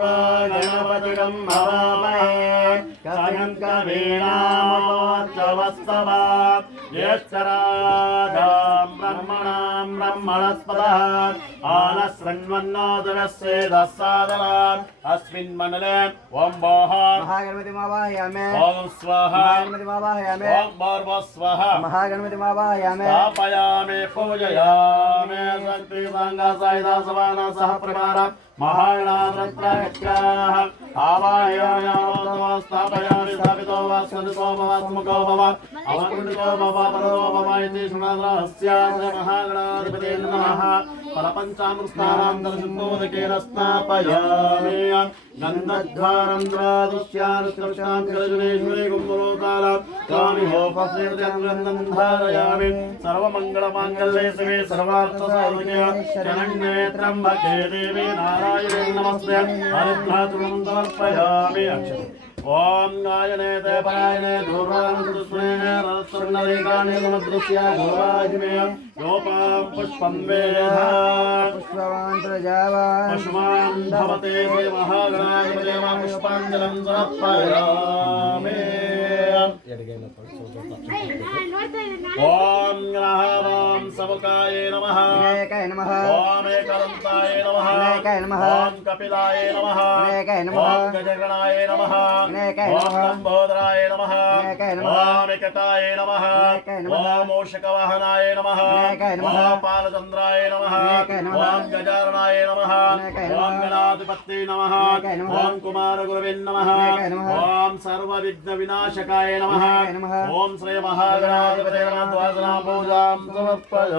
गणपतिं हवामहे कविं कवीनामुपमश्रवस्तवात् ज्येष्ठराजां ब्रह्मणां ब्रह्मणस्पतः आनशृण्वन्नोदरस्येदस्सादनात् अस्मिन् मण्डले ॐ भोः महागणपतिमावाहयामि ॐ स्वाहा महागणपतिमावाहयामि ॐ भूर्भुवः स्वः महागणपतिमावाहयामि स्थापयामि पूजयामि शक्तिसाङ्गसायुधासवाना सह परिवार महागणात्रयज्ञाः आवाहयामि स्थापयामि स्थापितो वा स्मृतो वा स्मुखो भव अवकुण्डितो भव परो भव इति शृणुरहस्यास्य महागणाधिपते नमः फलपञ्चामृतानां दर्शनोदकेन स्थापयामि गन्धद्वारं द्वादिश्यानुष्ठां कलजुनेश्वरी कुम्भलोकालात् स्वामि होपस्येत्यङ्गं धारयामि सर्वमङ्गलमाङ्गल्ये शिवे सर्वार्थसाधिके शरण्ये त्र्यम्बके देवी नारायणे नमस्ते हरिद्रातुलं समर्पयामि ओम गायनेते परायणे दूर्वानुस्मृणे रसर्णरेखाणि समदृश्य भवाजिमे योपां पुष्पं वेदः पुष्पवान् प्रजावान् पुष्पान् भवते श्री महागणाधिपते पुष्पाञ्जलिं समर्पयामि ओम ग्रहावां सवकाये नमः विनायकाय नमः ओम एकदन्ताय नमः विनायकाय नमः ओम कपिलाय नमः विनायकाय नमः ओम गजगणाय नमः विनायकाय ओम नमः लंबोदराय नमः विनायकाय नमः ओम एकताय नमः विनायकाय नमः ओम मूषकवाहनाय नमः विनायकाय नमः ओम पालचंद्राय नमः विनायकाय नमः ओम गजाननाय नमः विनायकाय नमः ओम गणाधिपते नमः विनायकाय नमः ओम कुमारगुरवे नमः विनायकाय नमः ओम सर्वविघ्नविनाशकाय नमः विनायकाय नमः ओम श्री महागणाधिपते नमः द्वादशनाम पूजां समर्पयामि